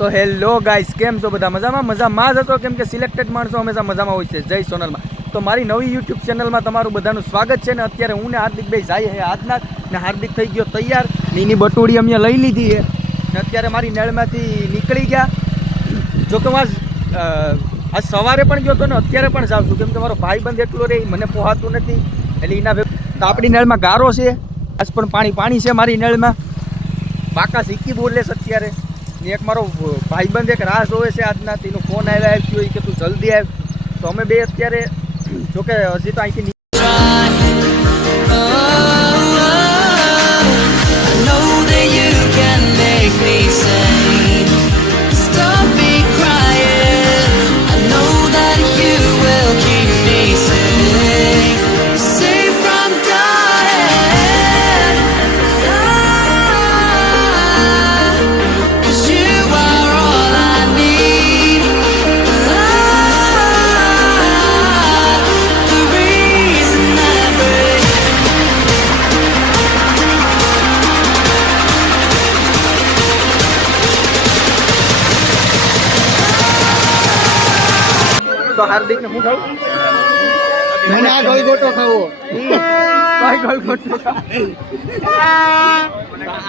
તો hello guys, કેમ છો બધા? મજામાં? મજામાં જ હતો, કેમ કે સિલેક્ટેડ માણસો હંમેશા મજામાં હોય છે. જય સોનલમાં. તો મારી નવી યુટ્યુબ ચેનલમાં તમારું બધાનું સ્વાગત છે ને અત્યારે હું ને હાર્દિકભાઈ જાય હે આજના ને હાર્દિક થઈ ગયો તૈયાર. નીની બટુડી અમે લઈ લીધી હે ને અત્યારે મારી નળમાંથી નીકળી ગયા. જો કે હું આજ સવારે પણ ગયો હતો ને અત્યારે પણ જાઉં છું. કેમ કે મારો ભાઈબંધ એટલો રે ઈ મને પોહાતું નથી. એટલે એના તો આપણી નળમાં ગારો છે. આજ પણ પાણી પાણી છે મારી નળમાં. પાકા શીખી બોલે છે અત્યારે. ને એક મારો ભાઈબંધ એક રાહ જોવે છે આજના, તેનો ફોન આવ્યા, આવ્યો કે તું જલ્દી આવ. તો અમે બે અત્યારે, જોકે હજી તો અહીંથી તો હાર્દિકને હું ખાવું મને આ ગળગોટો ખાવો. કઈ ગળગોટો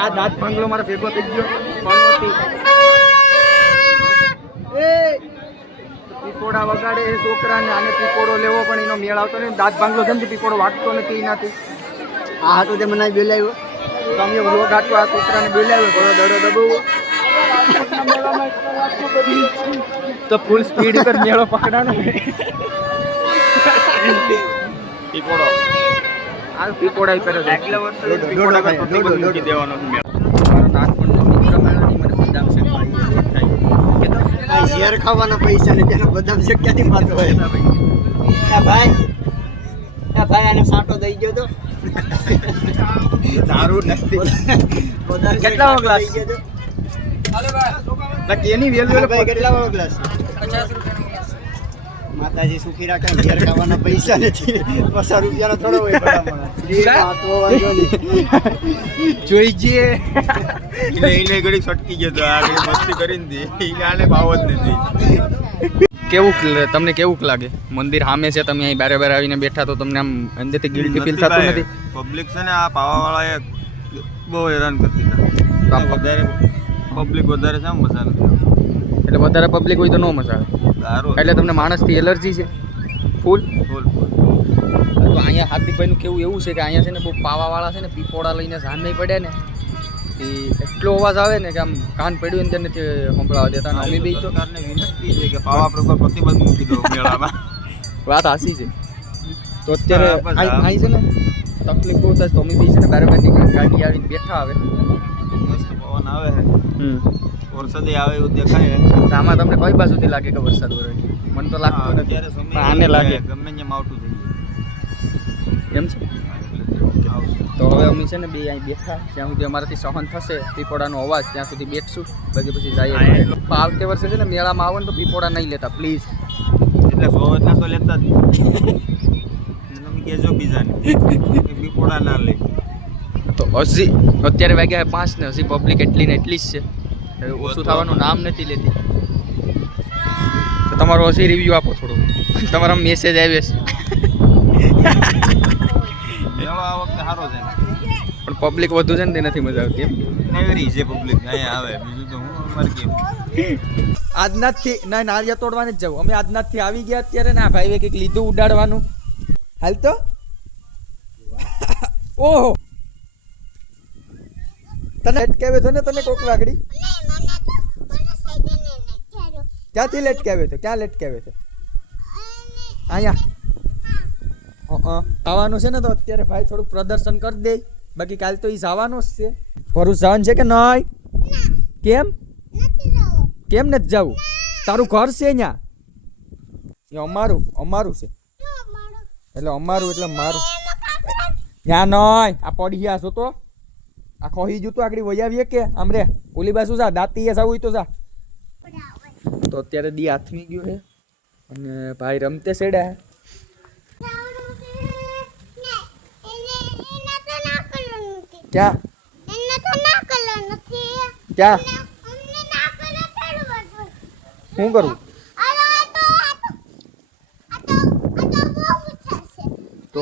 આ દાંત ભાંગલો મારે ભેગો થઈ ગયો. પનોતી. પીપોડા વગાડે એ છોકરાને આને પીપોડો લેવો પણ એનો મેળ આવતો નહીં. દાંત ભાંગલો ને તે પીપોડો વાગતો નથી એનાથી. આ હતો તે મને બોલાવ્યો તમે વ્લોગ આટલો આ છોકરાને બોલાવ્યો ઘણો દડો દબાવો તો ફૂલ સ્પીડ પર મેળો પકડાનો પીપોડો આ પીપોડા છે. આગલા વર્ષે પીપોડા પર પ્રતિબંધ મૂકી દેવાનો છે ઝેર ખાવાના પૈસા ને તેનો બદામ છે ક્યાંથી પાતો હોય ભાઈ ભાઈ આને સાંટો દઈ ગયો તો. દારૂ નથી. સાંટો ગ્લાસ? બાકી એની વેલ્યુ એટલે કેટલા વાળો ગ્લાસ માતાજી સુખી રાખે ને ખાવાના પૈસા નથી. પચાસ રૂપિયાનો થોડો હોય નહીં. જોઈએ એને ઘડી છટકી ગયો તો આ મસ્તી કરીને દી. આને ભાવ જ નથી કેવું તમને કેવું લાગે? મંદિર સામે છે તમે અહીં બારે બારે આવીને બેઠા તો તમને આમ અંદરથી ગિલ્ટી ફીલ થતું નથી? પબ્લિક છે ને આ પાવાવાળાએ બહુ હેરાન કરતી હતા. પબ્લિક વધારે છે મજા નથી એટલે વધારે પબ્લિક હોય તો ન મજા આવે. એટલે તમને માણસથી એલર્જી છે? ફૂલ ફૂલ તો અહીંયા હાર્દિકભાઈનું કેવું એવું છે કે અહીંયા છે ને બહુ પાવાવાળા છે ને પીપોળા લઈને જાન નહીં પડે ને એ એટલો અવાજ આવે ને કે આમ કાન પડ્યું ને તેને તે સંભળાવા દેતા અમે બી તો. કારણે વિનંતી છે કે પાવા પ્રકાર પ્રતિબંધ મૂકી દો મેળામાં. વાત હાસી છે. તો અત્યારે અહીં છે ને તકલીફ બહુ થાય તો અમે બી છે ને બારે બાર નીકળી ગાડી આવીને બેઠા આવે પવન આવે છે વરસાદ આવે એવું દેખાય છે આમાં તમને કઈ બાજુથી લાગે કે વરસાદ વરે મને તો લાગતું નથી. અત્યારે સમય આને લાગે. ગમે ત્યાં માવટું થઈ એમ છે? તો હવે અમે છે ને બે અહીં બેઠા. જ્યાં સુધી અમારાથી સહન થશે પીપોડાનો અવાજ ત્યાં સુધી બેઠશું. પછી પછી જઈએ. આવતે વર્ષે છે ને મેળામાં આવો ને તો પીપોડા નહીં લેતા પ્લીઝ એટલે સો એટલા તો લેતા જ નહીં. તમે કહેજો બીજાને. પીપોળા પીપોડા ના લે. હજી અત્યારે વાગ્યા પાંચ ને હજી પબ્લિક એટલી ને એટલી જ છે. ઓછું થવાનું નામ નથી લેતી. તો તમારો હજી રિવ્યૂ આપો થોડો. તમારો મેસેજ આવ્યો છે. આ વખતે સારો છે. પણ પબ્લિક વધુ છે ને તે નથી મજા આવતી એમ? નેવરી છે પબ્લિક અહીંયા આવે. બીજું તો હું અમારે કેમ? આજના થી ના નાળિયા તોડવાની જ જવું અમે આજના થી આવી ગયા અત્યારે. ના ભાઈ કંઈક કંઈક લીધું ઉડાડવાનું. હાલ તો? ઓહો. તને અટકાવ્યો તો ને તને કોક વાગડી ક્યાંથી લટકાવ્યો તો ક્યાં લટકાવ્યો તો અહીંયા. આવવાનું છે ને તો અત્યારે ભાઈ થોડુંક પ્રદર્શન કરી દે. બાકી કાલ તો એ જવાનું જ છે. ભરૂચ જવાનું છે કે નહીં? કેમ? કેમ નથી જવું? તારું ઘર છે અહીંયા એ અમારું અમારું છે. એટલે અમારું એટલે મારું. ત્યાં નહીં. આ પડી ગયા છો તો. આ ખોહી જૂતો આગળ વજાવીએ કે? આમ રે, ઓલી બાજુ જા, દાંતી જવું તો જા. તો અત્યારે દી હાથમી ગયો છે અને ભાઈ રમતે સેડા ક્યાં? ક્યાં? શું કરું? તો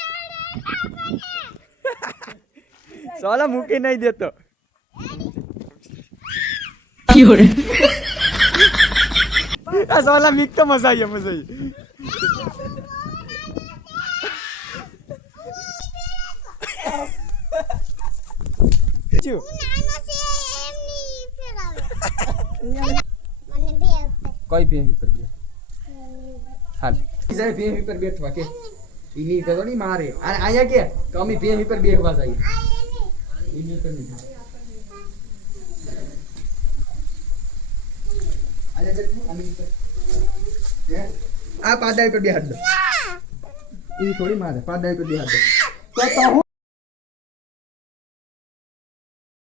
સોલા મૂકી નહીં દેતો. આ સોલા મીક તો મજા આવી મજા આવી. કોઈ બે. હાલ. જાય ભેંગ ઉપર બેઠવા કે. ઈની તો નહીં મારે. અહીંયા કે? તો અમે ભેંગ ઉપર બેહવા જઈએ. ઈની ઉપર નહીં? આ પાડા ઉપર બેહાડ દો. એ થોડી મારે. પાડા ઉપર બેહાડ દો. તો